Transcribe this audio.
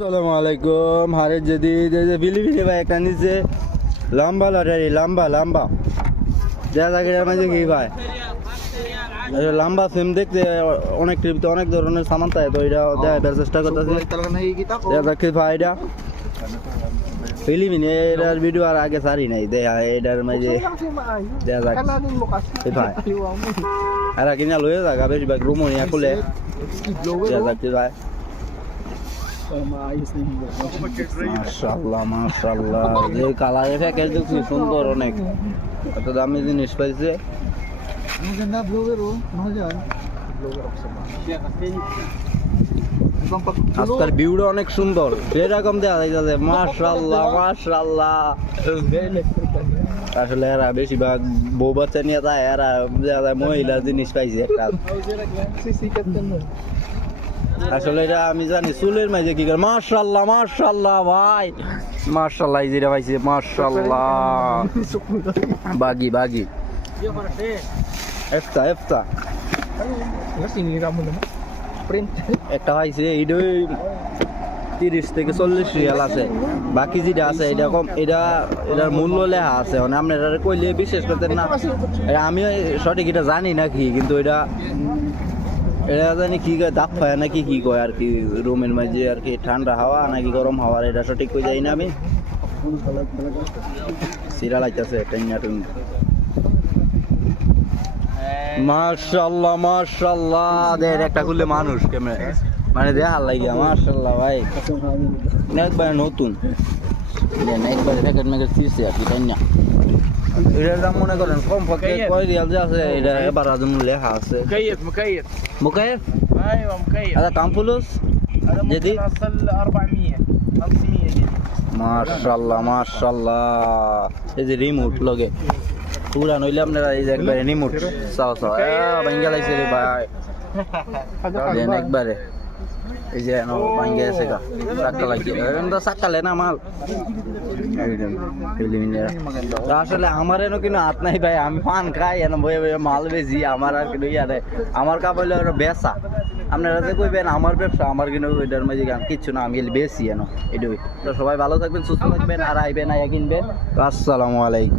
আসসালামু আলাইকুম। হারের যদি বিলিবিলি ভাই একটা নিচে লম্বা লটারি লম্বা লম্বা যা জায়গার মাঝে কি ভাই লম্বা সিম দেখতে অনেক টিভিতে অনেক ধরনের সামান থাকে, তো এটা দেখার চেষ্টা করতেছি ভাই। এটা ফিলিমিন এটার ভিডিও আর আগে সারি নাই দেখা এটার মাঝে দেখা যাক ভাই এরা কিনা লয়ে যাক বেশিরভাগ রুমও নিয়ে খুলে দেখা যাক ভাই। মাশাআল্লাহ মাশাআল্লাহ, যে কালারের প্যাকেজ দেখছি সুন্দর, অনেক এত দামি জিনিস পাইছে। আজকের ভিউটা অনেক সুন্দর, যেরকম দেখা যাইতেছে। মাশাআল্লাহ মাশাআল্লাহ, আসলে এরা বেশিরভাগ বউ বাচ্চা নিয়ে যায়, এরা দেখা যায় মহিলা জিনিস পাইছে একটা। আসলে এটা আমি জানি চুলের মাঝে কি করে। মাশাআল্লাহ মাশাআল্লাহ ভাই, মাশাআল্লাহ যেটা পাইছে মাশাআল্লাহ। বাগি বাগি একটা একটা একটা পাইছে, এটা 30 থেকে 40 রিয়াল আছে। বাকি যেটা আছে এটা কম, এটার মূল্য লেখা আছে, মানে আপনি এটা কইলে বিশেষ করতেন না। আমি সঠিক এটা জানি না কি, কিন্তু এটা জানি কি কয়, দাপ হয় নাকি কি কয় আর কি, রুমের মাঝে আর কি ঠান্ডা হাওয়া নাকি গরম হাওয়ার, এটা সঠিক কই যাই না আমি। সিরিয়াল আইতাছে টাইনা তুমি। মাশাআল্লাহ মাশাআল্লাহ, দেখ একটা খুললে মানুষ কেমনে মানে দেখা লাগিয়া। মাশাআল্লাহ ভাই, একবারে নতুন একবারে প্যাকেট ম্যাকেট দিচ্ছে আর কি টাইনা। এটার দাম মনে করেন কম পক্ষে কয় রিয়াল যে আছে, এটা এবার আজম লেখা আছে। مكيف مكيف ايوه مكيف هذا كم فلوس هذا ممكن جديد؟ يوصل 400 500 جديد মাশাআল্লাহ মাশাআল্লাহ। এই যে রিমোট লগে পুরা নইলে আপনারা এই যে একবারে রিমোট চাও চাও ভাঙ্গা লাইছে রে ভাই, দেন একবারে এই যে ভাঙ্গা আছে গা চাক্কা লাগিয়ে এটা চাক্কা লেনা মাল। আসলে আমার এনে কিন্তু হাত নাই ভাই, আমি পান খাই এনে বয়ে বয়ে মাল বেশি, আমার আর কিন্তু ইয়ারে আমার কাপড় হলো বেচা। আপনারা যে কইবেন আমার ব্যবসা, আমার কিন্তু এটার মাঝে কিচ্ছু না, আমি বেশি এনো এটাই। তো সবাই ভালো থাকবেন, সুস্থ থাকবেন, আর আইবেন আইয়া কিনবেন। আসসালামু আলাইকুম।